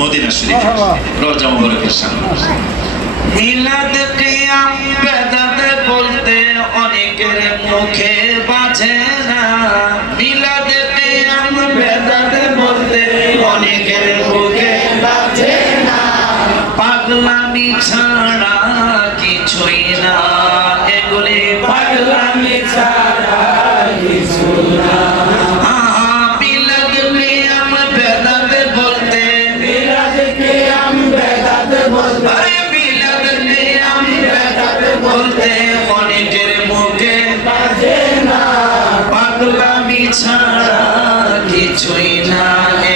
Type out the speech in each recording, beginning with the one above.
Medina শরীফ রোজা মুবারকের সামনে মিলাদ কিয়াম বেদাত বলতে অনেকের মুখে বাজে না। মিলাদ কিয়াম বেদাত বলতে অনেকের মুখে বাজে না। পাগলামি ছাড়া কিছুই না। এগুলি পাগলামি ছাড়া কিছু না। বলতে অনেকের মুখে। বাজে না পাগলামি ছাড়া কিছুই না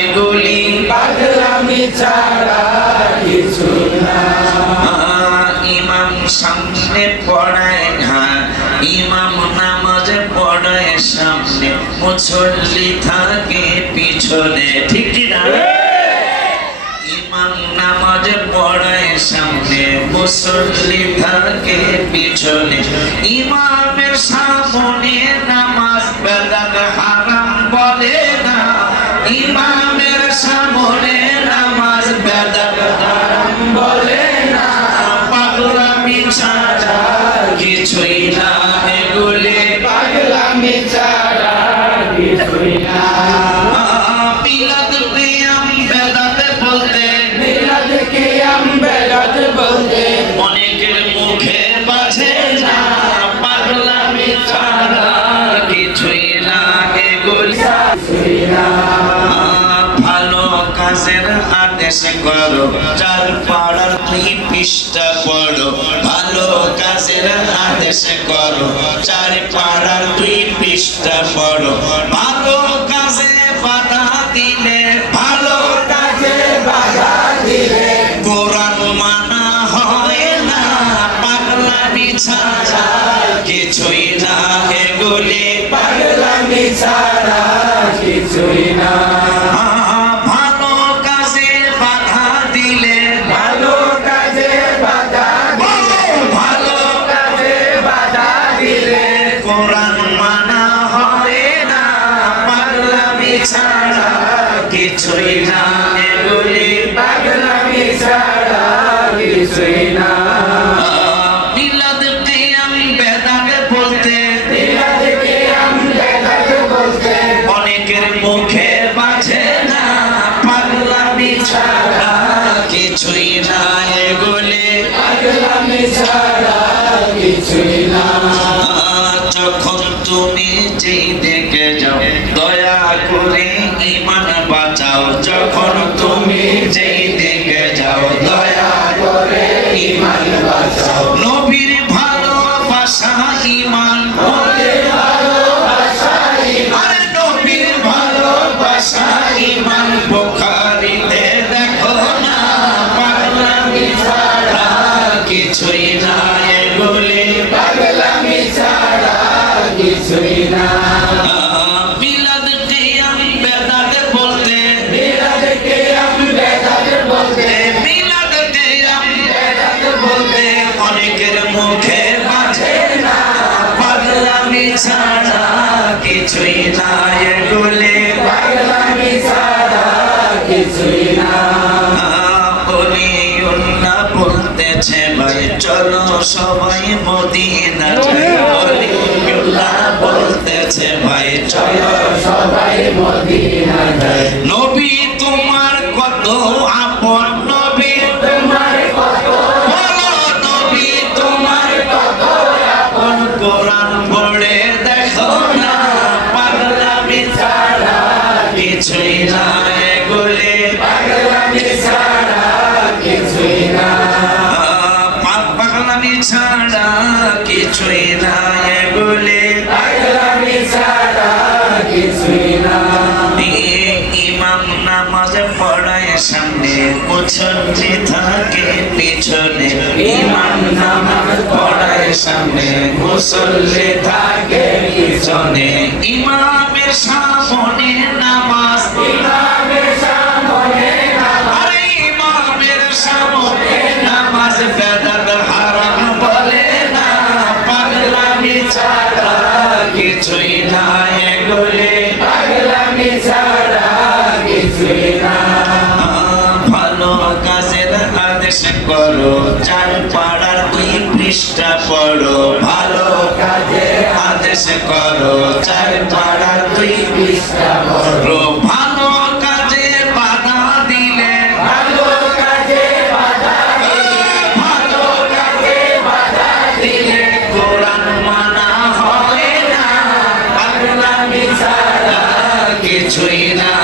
এগুলি। পাগলামি ছাড়া কিছু না ইমাম সামনে পড়ায় ইমাম নামাজ পড়ায় সামনে। মুসল্লি থাকে পিছনে। ঠিক না? ইমাম নামাজ পড়ায় সামনে। মুসল্লি থাকে পিছনে। ইমামের সামনে নামাজ বেদাত হারাম বলে না। ইমামের সামনে নামাজ বেদাত হারাম বলে না। পাগলামি ছাড়া কিছুই না, এগুলি পাগলামি ছাড়া কিছুই না। আদেশ করো চার পাড়ার দুই পৃষ্ঠা পড়ো, ভালো কাজের আদেশ করো চার পাড়ার দুই পৃষ্ঠা পড়ো, ভালো কাজে বাধা দিলে, ভালো কাজে বাধা দিলে। কোরআন মানা হয় না, পাগলামি ছাড়া, কিছুই না, এগুলি পাগলামি ছাড়া, কিছুই না। যখন তুমি যেই দেখে যাও, দয়া করে ইমান বাঁচাও। যখন তুমি যেই দেখে যাও, দয়া করে ইমান বাঁচাও। নবীর ছাড়া কিছুই না এগুলি। পাগলামি ছাড়া কিছুই না বলতেছে, ভাই, চলো সবাই মদিনা যাই অলিউল্লাহ বলতেছে, ভাই, চলো সবাই মদিনা যায় নবী, তোমার কত আপন ছাড়া কিছুই না। পাগলামি ছাড়া কিছুই না এগুলি পাগলামি ছাড়া কিছুই না। ইমাম নামাজ পড়ায় সামনে মুসল্লি থাকে পিছনে। ইমাম নামাজ পড়ায় সামনে মুসল্লি থাকে পিছনে। ইমামের সামনে নামাজ ইমামের আদেশ করো চার পাড়ার দুই পৃষ্ঠা পড়ো। ভালো আদেশ করো চার পাড়ার দুই পৃষ্ঠা পড়ো। ভালো কাজে বাধা দিলে ভালো কাজে বাধা ভালো কাজে বাধা দিলে কোরআন মানা হয় না। কিছুই না।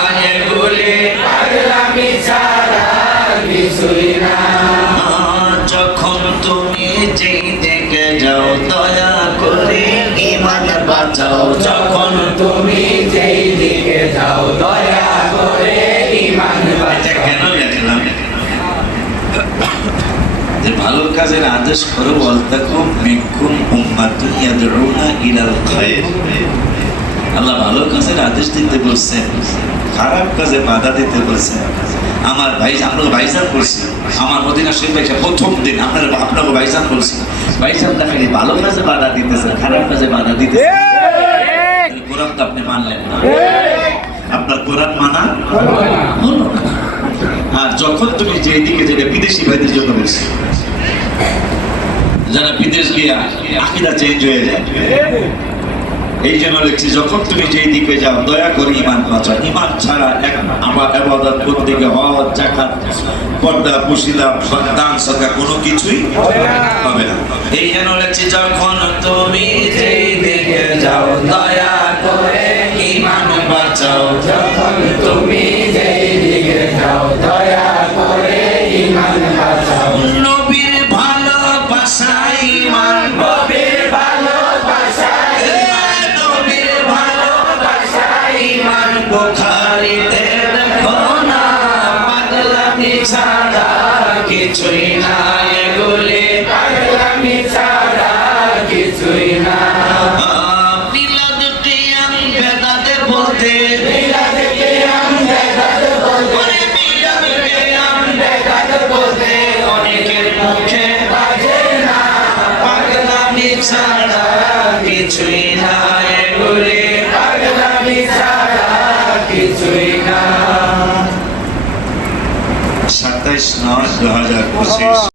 কাজের আদেশ করো আল্লাহ ভালো কাজের আদেশ দিতে বলছেন, খারাপ কাজে বাধা দিতে বলছেন। আমার ভাই আমরা ভাইজান বলছি, আমার মদিনা শরীফ এসে প্রথম দিন, আপনার আপনাকে ভাইজান বলছি। ভাইজান দেখালি ভালো কাজে বাধা দিতেছে খারাপ কাজে বাধা দিতেছে কোরআন তো আপনি মানলেন না। আপনার কোরআন মানা? আর যখন তুমি যে দিকে যেটা বিদেশি ভাইদের জন্য বলছি যারা বিদেশ গিয়া আকিদা চেঞ্জ হয়ে যায়। এই জন্য লিখছি যখন তুমি যেই দিকে যাও, দয়া করে ইমান বাঁচাও। ইমান ছাড়া এক আমার আবাদত প্রত্যেকে হজ জাকাত পর্দা পুশিলা দান সাদা কোনো কিছুই হবে না। এই জন্য লিখছি যখন ছাড়া কিছুই না এগুলি পাগলামি ছাড়া সাতাইশ নয় দু হাজার পঁচিশ।